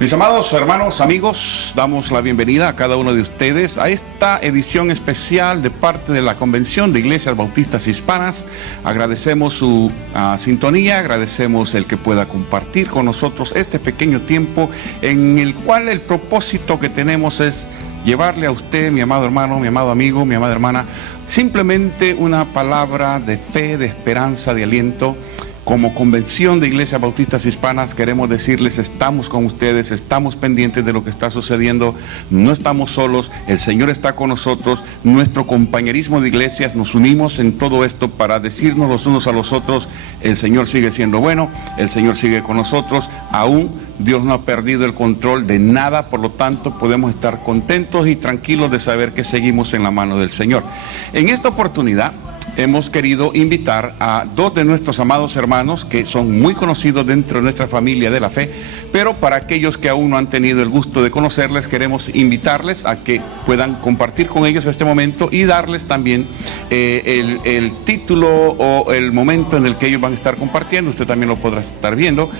Mis amados hermanos, amigos, damos la bienvenida a cada uno de ustedes a esta edición especial de parte de la Convención de Iglesias Bautistas Hispanas. Agradecemos su sintonía, agradecemos el que pueda compartir con nosotros este pequeño tiempo en el cual el propósito que tenemos es llevarle a usted, mi amado hermano, mi amado amigo, mi amada hermana, simplemente una palabra de fe, de esperanza, de aliento. Como Convención de Iglesias Bautistas Hispanas queremos decirles, estamos con ustedes, estamos pendientes de lo que está sucediendo, no estamos solos, el Señor está con nosotros, nuestro compañerismo de iglesias, nos unimos en todo esto para decirnos los unos a los otros, el Señor sigue siendo bueno, el Señor sigue con nosotros, aún Dios no ha perdido el control de nada, por lo tanto podemos estar contentos y tranquilos de saber que seguimos en la mano del Señor. En esta oportunidad hemos querido invitar a dos de nuestros amados hermanos que son muy conocidos dentro de nuestra familia de la fe, pero para aquellos que aún no han tenido el gusto de conocerles, queremos invitarles a que puedan compartir con ellos este momento y darles también el título o el momento en el que ellos van a estar compartiendo. Usted también lo podrá estar viendo.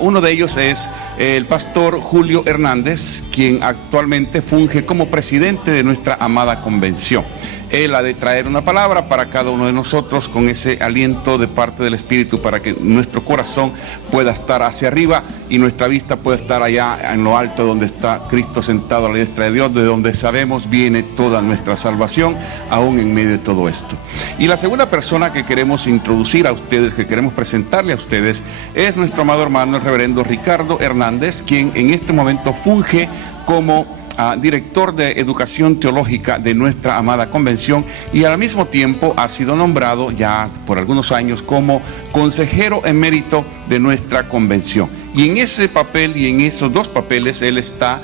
Uno de ellos es el pastor Julio Hernández, quien actualmente funge como presidente de nuestra amada convención. Él ha de traer una palabra para cada uno de nosotros con ese aliento de parte del Espíritu para que nuestro corazón pueda estar hacia arriba y nuestra vista pueda estar allá en lo alto donde está Cristo sentado a la diestra de Dios, de donde sabemos viene toda nuestra salvación, aún en medio de todo esto. Y la segunda persona que queremos introducir a ustedes, que queremos presentarle a ustedes, es nuestro amado hermano, el reverendo Ricardo Hernández, quien en este momento funge como director de Educación Teológica de nuestra amada convención y al mismo tiempo ha sido nombrado ya por algunos años como consejero emérito de nuestra convención. Y en ese papel y en esos dos papeles él está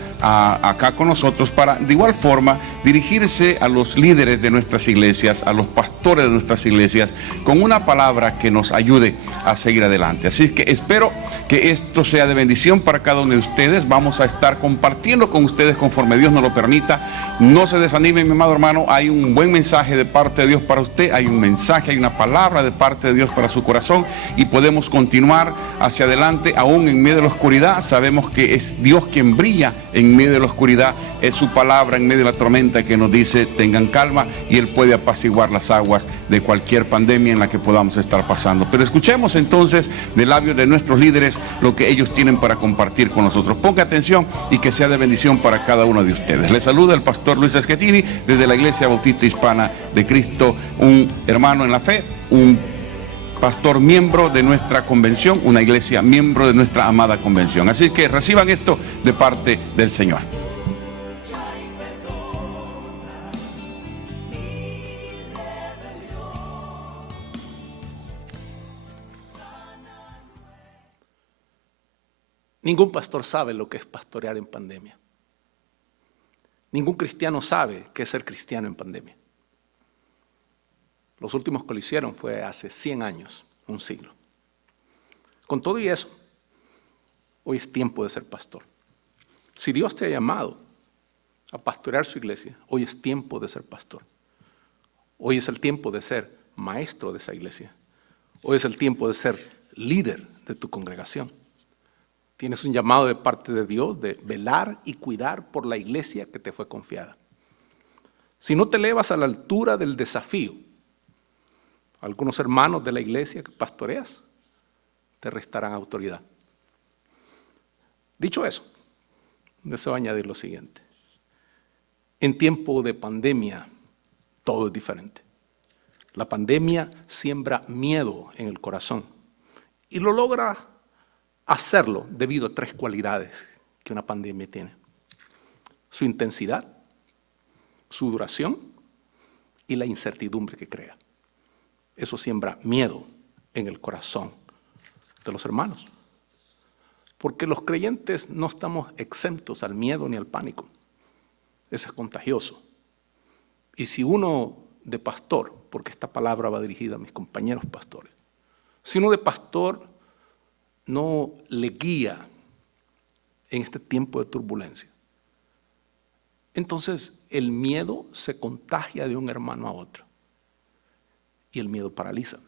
acá con nosotros para de igual forma dirigirse a los líderes de nuestras iglesias, a los pastores de nuestras iglesias, con una palabra que nos ayude a seguir adelante. Así que espero que esto sea de bendición para cada uno de ustedes. Vamos a estar compartiendo con ustedes conforme Dios nos lo permita. No se desanime, mi amado hermano, hay un buen mensaje de parte de Dios para usted, hay un mensaje, hay una palabra de parte de Dios para su corazón y podemos continuar hacia adelante aún en medio de la oscuridad. Sabemos que es Dios quien brilla en medio de la oscuridad, es su palabra en medio de la tormenta que nos dice tengan calma y Él puede apaciguar las aguas de cualquier pandemia en la que podamos estar pasando. Pero escuchemos entonces de labios de nuestros líderes lo que ellos tienen para compartir con nosotros. Ponga atención y que sea de bendición para cada uno de ustedes. Les saluda el pastor Luis Schettini desde la Iglesia Bautista Hispana de Cristo, un hermano en la fe, un pastor miembro de nuestra convención, una iglesia miembro de nuestra amada convención. Así que reciban esto de parte del Señor. Ningún pastor sabe lo que es pastorear en pandemia. Ningún cristiano sabe qué es ser cristiano en pandemia. Los últimos que lo hicieron fue hace 100 años, un siglo. Con todo y eso, hoy es tiempo de ser pastor. Si Dios te ha llamado a pastorear su iglesia, hoy es tiempo de ser pastor. Hoy es el tiempo de ser maestro de esa iglesia. Hoy es el tiempo de ser líder de tu congregación. Tienes un llamado de parte de Dios de velar y cuidar por la iglesia que te fue confiada. Si no te elevas a la altura del desafío, algunos hermanos de la iglesia que pastoreas te restarán autoridad. Dicho eso, deseo añadir lo siguiente. En tiempo de pandemia, todo es diferente. La pandemia siembra miedo en el corazón y lo logra hacerlo debido a 3 cualidades que una pandemia tiene: su intensidad, su duración y la incertidumbre que crea. Eso siembra miedo en el corazón de los hermanos. Porque los creyentes no estamos exentos al miedo ni al pánico. Eso es contagioso. Y si uno de pastor, porque esta palabra va dirigida a mis compañeros pastores, si uno de pastor no le guía en este tiempo de turbulencia, entonces el miedo se contagia de un hermano a otro. Y el miedo paraliza.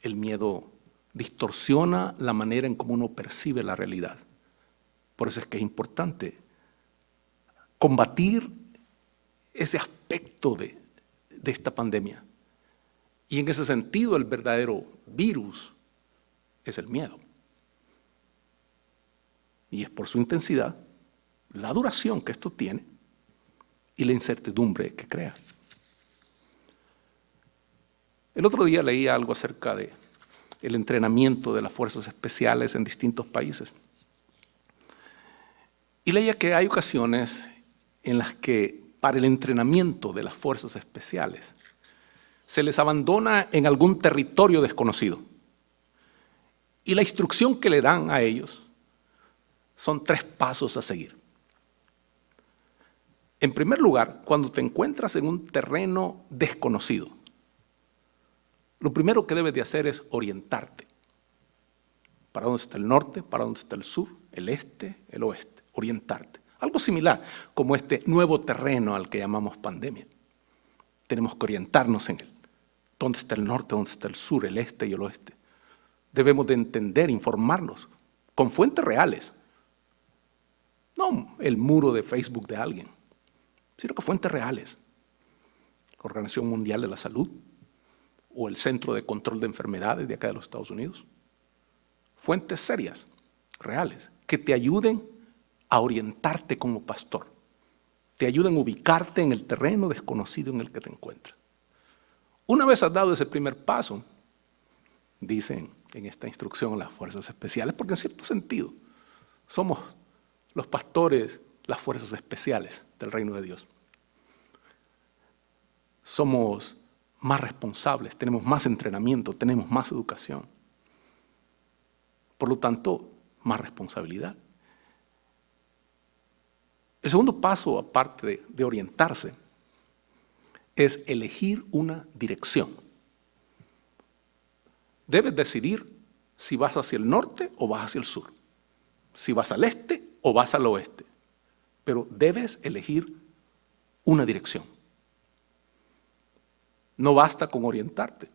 El miedo distorsiona la manera en cómo uno percibe la realidad. Por eso es que es importante combatir ese aspecto de esta pandemia. Y en ese sentido, el verdadero virus es el miedo. Y es por su intensidad, la duración que esto tiene y la incertidumbre que crea. El otro día leí algo acerca de el entrenamiento de las fuerzas especiales en distintos países. Y leía que hay ocasiones en las que para el entrenamiento de las fuerzas especiales se les abandona en algún territorio desconocido. Y la instrucción que le dan a ellos son 3 pasos a seguir. En primer lugar, cuando te encuentras en un terreno desconocido, lo primero que debes de hacer es orientarte. ¿Para dónde está el norte? ¿Para dónde está el sur? ¿El este? ¿El oeste? Orientarte. Algo similar como este nuevo terreno al que llamamos pandemia. Tenemos que orientarnos en él. ¿Dónde está el norte? ¿Dónde está el sur? ¿El este y el oeste? Debemos de entender, informarnos con fuentes reales. No el muro de Facebook de alguien, sino que fuentes reales. La Organización Mundial de la Salud o el Centro de Control de Enfermedades de acá de los Estados Unidos. Fuentes serias, reales, que te ayuden a orientarte como pastor. Te ayuden a ubicarte en el terreno desconocido en el que te encuentras. Una vez has dado ese primer paso, dicen en esta instrucción las fuerzas especiales, porque en cierto sentido somos los pastores, las fuerzas especiales del reino de Dios. Somos más responsables, tenemos más entrenamiento, tenemos más educación. Por lo tanto, más responsabilidad. El segundo paso, aparte de orientarse, es elegir una dirección. Debes decidir si vas hacia el norte o vas hacia el sur, si vas al este o vas al oeste, pero debes elegir una dirección. No basta con orientarte,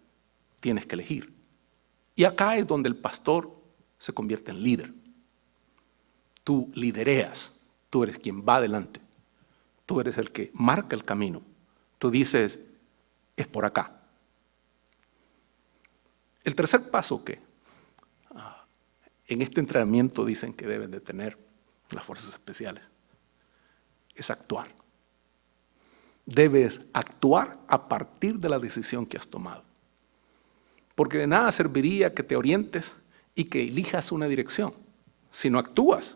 tienes que elegir. Y acá es donde el pastor se convierte en líder. Tú lidereas, tú eres quien va adelante, tú eres el que marca el camino. Tú dices, es por acá. El tercer paso que en este entrenamiento dicen que deben de tener las fuerzas especiales es actuar. Debes actuar a partir de la decisión que has tomado. Porque de nada serviría que te orientes y que elijas una dirección. Si no actúas,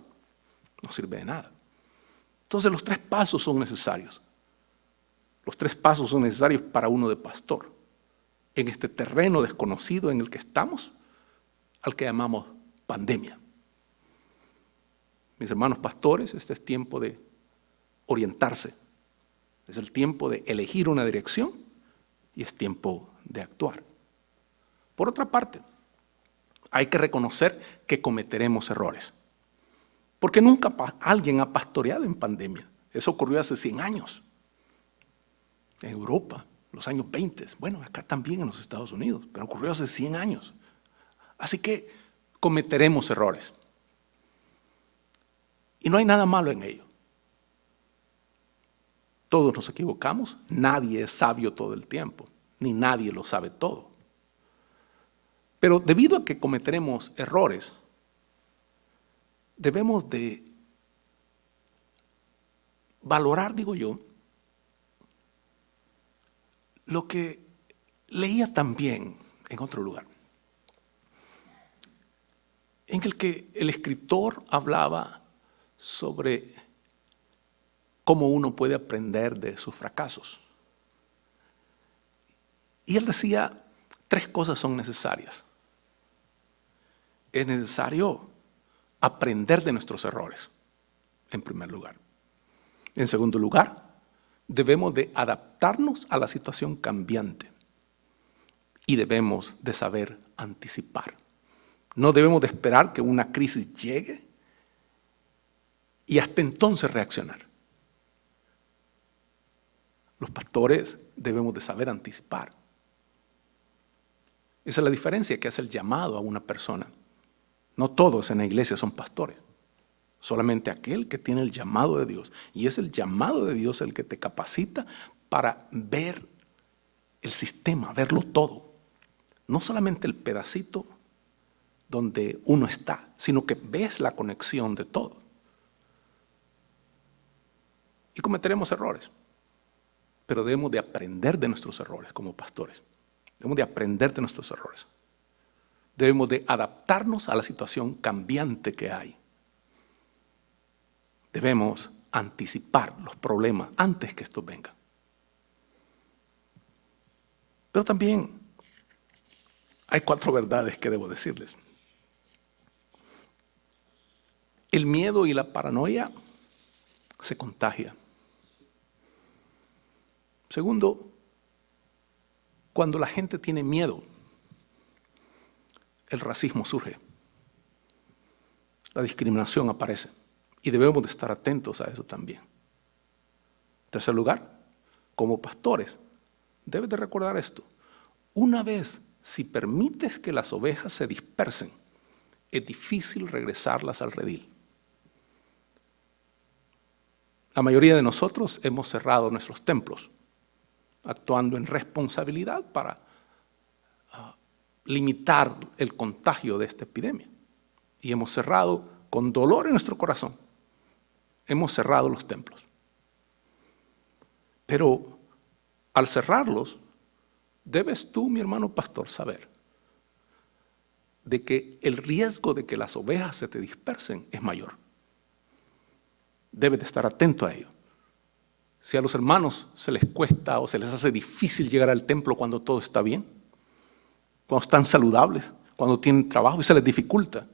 no sirve de nada. Entonces los 3 pasos son necesarios. Los 3 pasos son necesarios para uno de pastor. En este terreno desconocido en el que estamos, al que llamamos pandemia. Mis hermanos pastores, este es tiempo de orientarse. Es el tiempo de elegir una dirección y es tiempo de actuar. Por otra parte, hay que reconocer que cometeremos errores. Porque nunca alguien ha pastoreado en pandemia. Eso ocurrió hace 100 años. En Europa, los años 20. Bueno, acá también en los Estados Unidos, pero ocurrió hace 100 años. Así que cometeremos errores. Y no hay nada malo en ello. Todos nos equivocamos, nadie es sabio todo el tiempo, ni nadie lo sabe todo. Pero debido a que cometeremos errores, debemos de valorar, digo yo, lo que leía también en otro lugar, en el que el escritor hablaba sobre cómo uno puede aprender de sus fracasos. Y él decía, 3 cosas son necesarias. Es necesario aprender de nuestros errores, en primer lugar. En segundo lugar, debemos de adaptarnos a la situación cambiante y debemos de saber anticipar. No debemos de esperar que una crisis llegue y hasta entonces reaccionar. Los pastores debemos de saber anticipar. Esa es la diferencia que hace el llamado a una persona. No todos en la iglesia son pastores. Solamente aquel que tiene el llamado de Dios. Y es el llamado de Dios el que te capacita para ver el sistema, verlo todo. No solamente el pedacito donde uno está, sino que ves la conexión de todo. Y cometeremos errores, pero debemos de aprender de nuestros errores como pastores. Debemos de aprender de nuestros errores. Debemos de adaptarnos a la situación cambiante que hay. Debemos anticipar los problemas antes que estos vengan. Pero también hay 4 verdades que debo decirles. El miedo y la paranoia se contagia. Segundo, cuando la gente tiene miedo, el racismo surge. La discriminación aparece. Y debemos de estar atentos a eso también. En tercer lugar, como pastores, debes de recordar esto. Una vez, si permites que las ovejas se dispersen, es difícil regresarlas al redil. La mayoría de nosotros hemos cerrado nuestros templos, actuando en responsabilidad para limitar el contagio de esta epidemia. Y hemos cerrado con dolor en nuestro corazón. Hemos cerrado los templos. Pero al cerrarlos, debes tú, mi hermano pastor, saber de que el riesgo de que las ovejas se te dispersen es mayor. Debes de estar atento a ello. Si a los hermanos se les cuesta o se les hace difícil llegar al templo cuando todo está bien, cuando están saludables, cuando tienen trabajo y se les dificulta,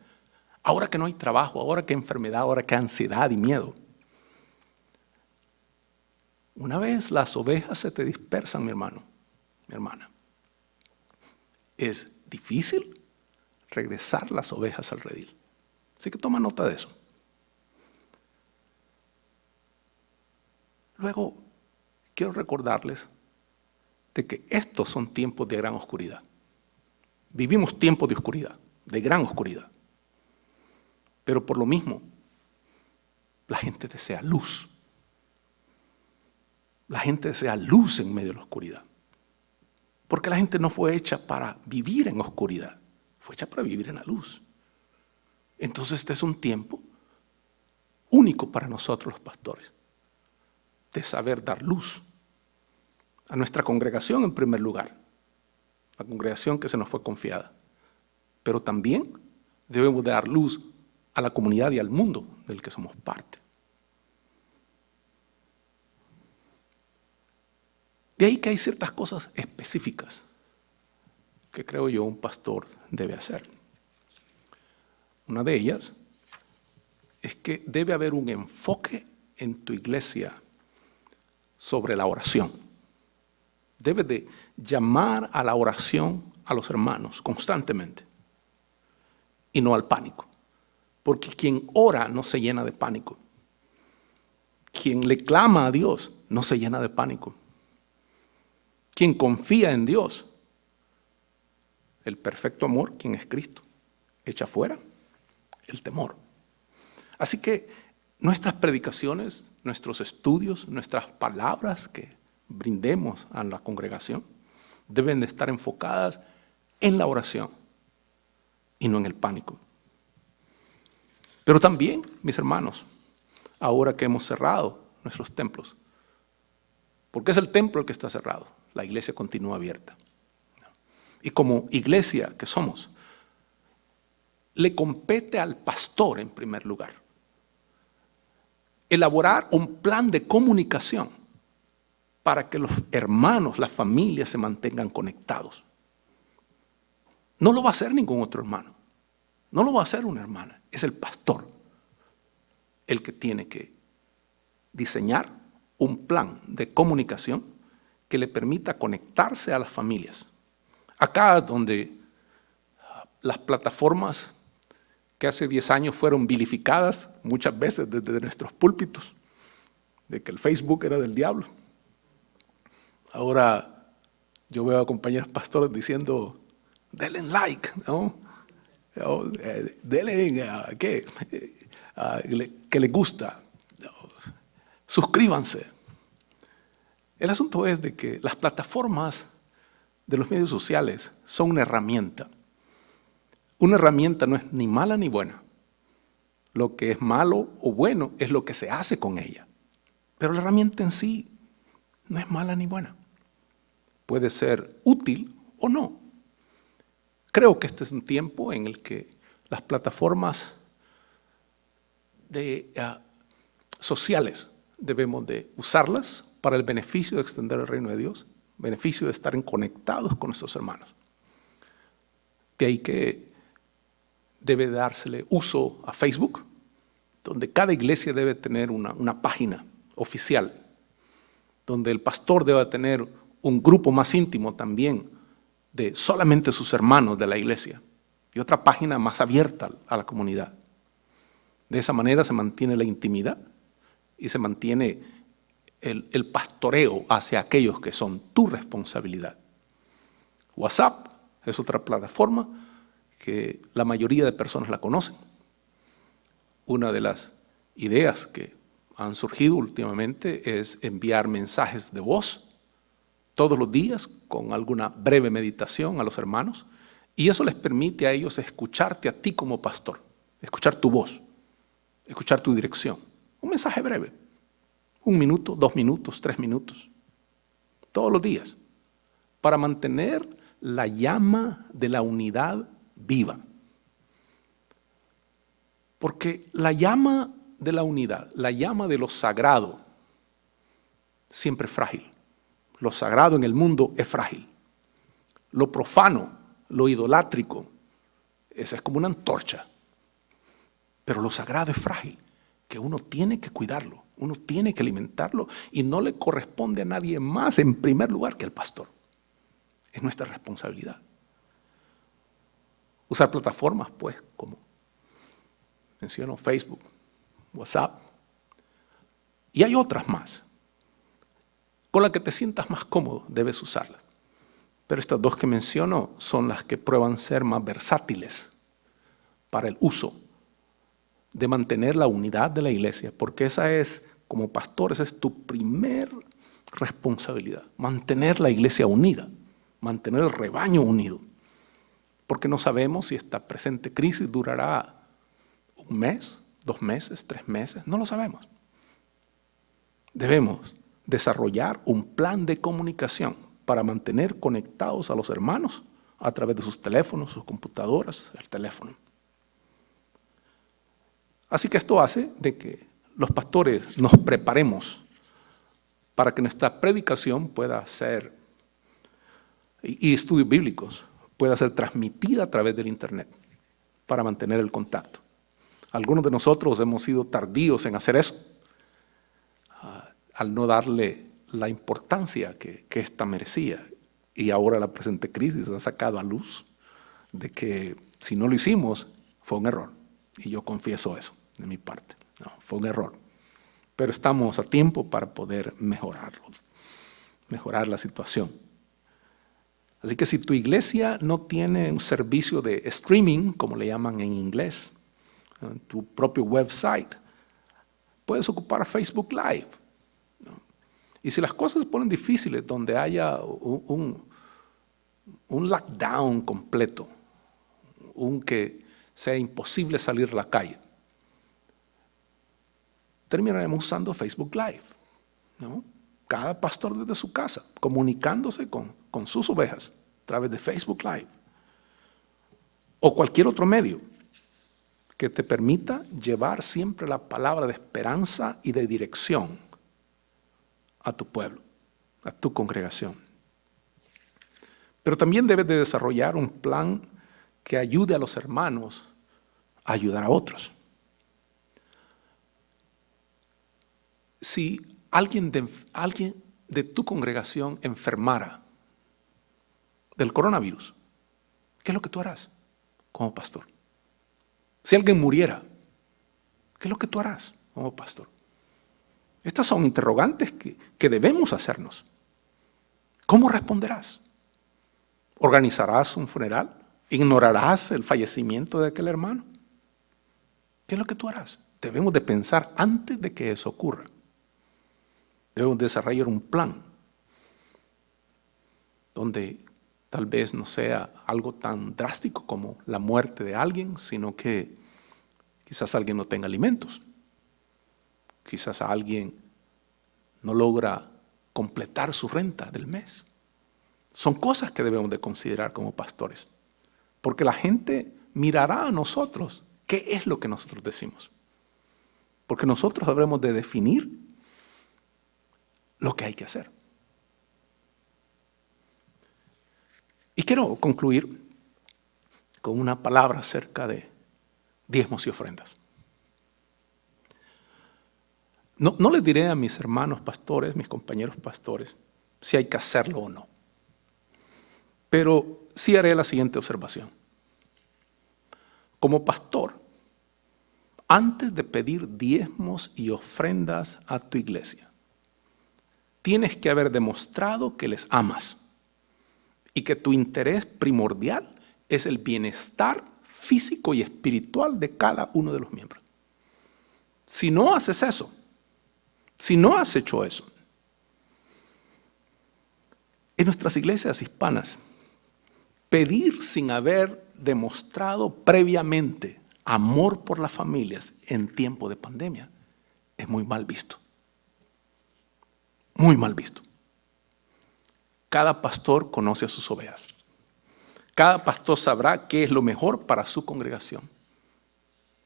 ahora que no hay trabajo, ahora que hay enfermedad, ahora que hay ansiedad y miedo. Una vez las ovejas se te dispersan, mi hermano, mi hermana, es difícil regresar las ovejas al redil. Así que toma nota de eso. Luego, quiero recordarles de que estos son tiempos de gran oscuridad. Vivimos tiempos de oscuridad, de gran oscuridad. Pero por lo mismo, la gente desea luz. La gente desea luz en medio de la oscuridad. Porque la gente no fue hecha para vivir en oscuridad, fue hecha para vivir en la luz. Entonces este es un tiempo único para nosotros los pastores, de saber dar luz a nuestra congregación en primer lugar, la congregación que se nos fue confiada. Pero también debemos de dar luz a la comunidad y al mundo del que somos parte. De ahí que hay ciertas cosas específicas que creo yo un pastor debe hacer. Una de ellas es que debe haber un enfoque en tu iglesia sobre la oración. Debes de llamar a la oración a los hermanos constantemente y no al pánico. Porque quien ora no se llena de pánico. Quien le clama a Dios no se llena de pánico. Quien confía en Dios, el perfecto amor, quien es Cristo, echa fuera el temor. Así que nuestras predicaciones, nuestros estudios, nuestras palabras que brindemos a la congregación deben de estar enfocadas en la oración y no en el pánico. Pero también, mis hermanos, ahora que hemos cerrado nuestros templos, porque es el templo el que está cerrado, la iglesia continúa abierta. Y como iglesia que somos, le compete al pastor en primer lugar elaborar un plan de comunicación para que los hermanos, las familias se mantengan conectados. No lo va a hacer ningún otro hermano, no lo va a hacer una hermana, es el pastor el que tiene que diseñar un plan de comunicación que le permita conectarse a las familias. Acá donde las plataformas que hace 10 años fueron vilificadas muchas veces desde nuestros púlpitos, de que el Facebook era del diablo. Ahora yo veo a compañeros pastores diciendo, denle like, ¿no? Denle, ¿qué? que les gusta. Suscríbanse. El asunto es de que las plataformas de los medios sociales son una herramienta. Una herramienta no es ni mala ni buena. Lo que es malo o bueno es lo que se hace con ella. Pero la herramienta en sí no es mala ni buena. Puede ser útil o no. Creo que este es un tiempo en el que las plataformas sociales debemos de usarlas para el beneficio de extender el reino de Dios, beneficio de estar conectados con nuestros hermanos. De ahí que debe dársele uso a Facebook, donde cada iglesia debe tener una página oficial, donde el pastor debe tener un grupo más íntimo también de solamente sus hermanos de la iglesia y otra página más abierta a la comunidad. De esa manera se mantiene la intimidad y se mantiene el pastoreo hacia aquellos que son tu responsabilidad. WhatsApp es otra plataforma que la mayoría de personas la conocen. Una de las ideas que han surgido últimamente es enviar mensajes de voz todos los días con alguna breve meditación a los hermanos, y eso les permite a ellos escucharte a ti como pastor, escuchar tu voz, escuchar tu dirección. Un mensaje breve, 1 minuto, 2 minutos, 3 minutos, todos los días, para mantener la llama de la unidad viva. Porque la llama de la unidad, la llama de lo sagrado, siempre es frágil. Lo sagrado en el mundo es frágil. Lo profano, lo idolátrico, esa es como una antorcha. Pero lo sagrado es frágil, que uno tiene que cuidarlo, uno tiene que alimentarlo y no le corresponde a nadie más en primer lugar que al pastor. Es nuestra responsabilidad. Usar plataformas, pues, como menciono, Facebook, WhatsApp, y hay otras más. Con las que te sientas más cómodo, debes usarlas. Pero estas 2 que menciono son las que prueban ser más versátiles para el uso de mantener la unidad de la iglesia, porque esa es, como pastor, esa es tu primer responsabilidad, mantener la iglesia unida, mantener el rebaño unido, porque no sabemos si esta presente crisis durará 1 mes, 2 meses, 3 meses, no lo sabemos. Debemos desarrollar un plan de comunicación para mantener conectados a los hermanos a través de sus teléfonos, sus computadoras, el teléfono. Así que esto hace de que los pastores nos preparemos para que nuestra predicación pueda ser, y estudios bíblicos, pueda ser transmitida a través del internet para mantener el contacto. Algunos de nosotros hemos sido tardíos en hacer eso, al no darle la importancia que ésta merecía. Y ahora la presente crisis ha sacado a luz de que si no lo hicimos fue un error. Y yo confieso eso de mi parte. No, fue un error. Pero estamos a tiempo para poder mejorarlo, mejorar la situación. Así que si tu iglesia no tiene un servicio de streaming, como le llaman en inglés, tu propio website, puedes ocupar Facebook Live. Y si las cosas se ponen difíciles, donde haya un lockdown completo, que sea imposible salir a la calle, terminaremos usando Facebook Live, ¿no? Cada pastor desde su casa, comunicándose con sus ovejas a través de Facebook Live o cualquier otro medio que te permita llevar siempre la palabra de esperanza y de dirección a tu pueblo, a tu congregación. Pero también debes de desarrollar un plan que ayude a los hermanos a ayudar a otros. Si alguien de tu congregación enfermara del coronavirus, ¿qué es lo que tú harás como pastor? Si alguien muriera, ¿qué es lo que tú harás como pastor? Estas son interrogantes que debemos hacernos. ¿Cómo responderás? ¿Organizarás un funeral? ¿Ignorarás el fallecimiento de aquel hermano? ¿Qué es lo que tú harás? debemos de pensar antes de que eso ocurra. Debemos desarrollar un plan donde tal vez no sea algo tan drástico como la muerte de alguien, sino que quizás alguien no tenga alimentos. Quizás alguien no logra completar su renta del mes. Son cosas que debemos de considerar como pastores, porque la gente mirará a nosotros qué es lo que nosotros decimos. Porque nosotros habremos de definir lo que hay que hacer. Y quiero concluir con una palabra acerca de diezmos y ofrendas. No les diré a mis hermanos pastores, mis compañeros pastores, si hay que hacerlo o no. Pero sí haré la siguiente observación. Como pastor, antes de pedir diezmos y ofrendas a tu iglesia, tienes que haber demostrado que les amas y que tu interés primordial es el bienestar físico y espiritual de cada uno de los miembros. Si no haces eso, si no has hecho eso, en nuestras iglesias hispanas, pedir sin haber demostrado previamente amor por las familias en tiempo de pandemia es muy mal visto. Muy mal visto. Cada pastor conoce a sus ovejas. Cada pastor sabrá qué es lo mejor para su congregación.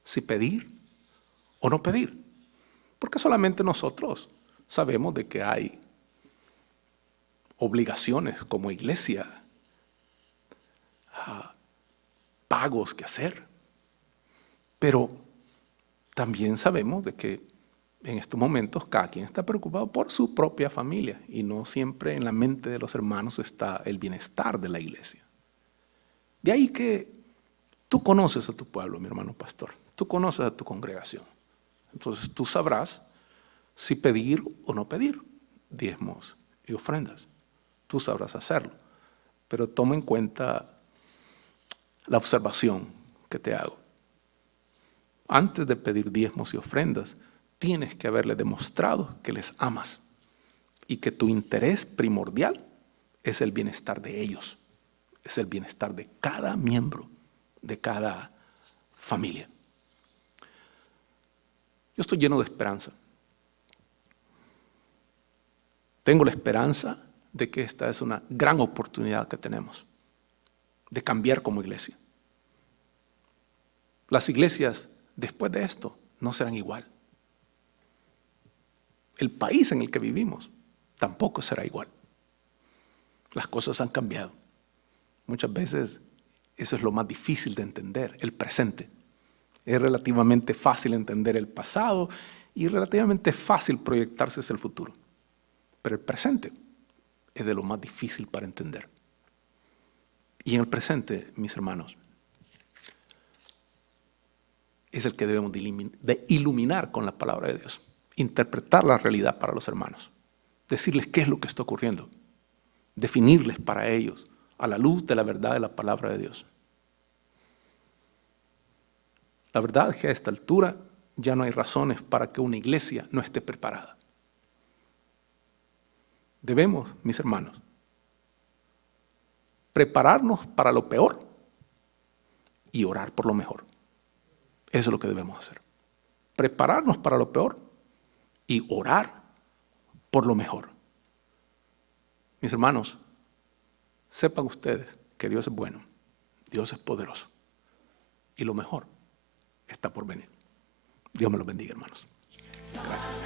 Si pedir o no pedir. Porque solamente nosotros sabemos de que hay obligaciones como iglesia, pagos que hacer. Pero también sabemos de que en estos momentos cada quien está preocupado por su propia familia y no siempre en la mente de los hermanos está el bienestar de la iglesia. De ahí que tú conoces a tu pueblo, mi hermano pastor, tú conoces a tu congregación. Entonces tú sabrás si pedir o no pedir diezmos y ofrendas. Tú sabrás hacerlo, pero toma en cuenta la observación que te hago. Antes de pedir diezmos y ofrendas, tienes que haberle demostrado que les amas y que tu interés primordial es el bienestar de ellos, es el bienestar de cada miembro, de cada familia. Yo estoy lleno de esperanza. Tengo la esperanza de que esta es una gran oportunidad que tenemos de cambiar como iglesia. Las iglesias después de esto no serán igual. El país en el que vivimos tampoco será igual. Las cosas han cambiado. Muchas veces eso es lo más difícil de entender, el presente. Es relativamente fácil entender el pasado y relativamente fácil proyectarse hacia el futuro. Pero el presente es de lo más difícil para entender. Y en el presente, mis hermanos, es el que debemos de iluminar con la palabra de Dios. Interpretar la realidad para los hermanos. Decirles qué es lo que está ocurriendo. Definirles para ellos a la luz de la verdad de la palabra de Dios. La verdad es que a esta altura ya no hay razones para que una iglesia no esté preparada. Debemos, mis hermanos, prepararnos para lo peor y orar por lo mejor. Eso es lo que debemos hacer. Prepararnos para lo peor y orar por lo mejor. Mis hermanos, sepan ustedes que Dios es bueno, Dios es poderoso y lo mejor está por venir. Dios me los bendiga, hermanos. Gracias.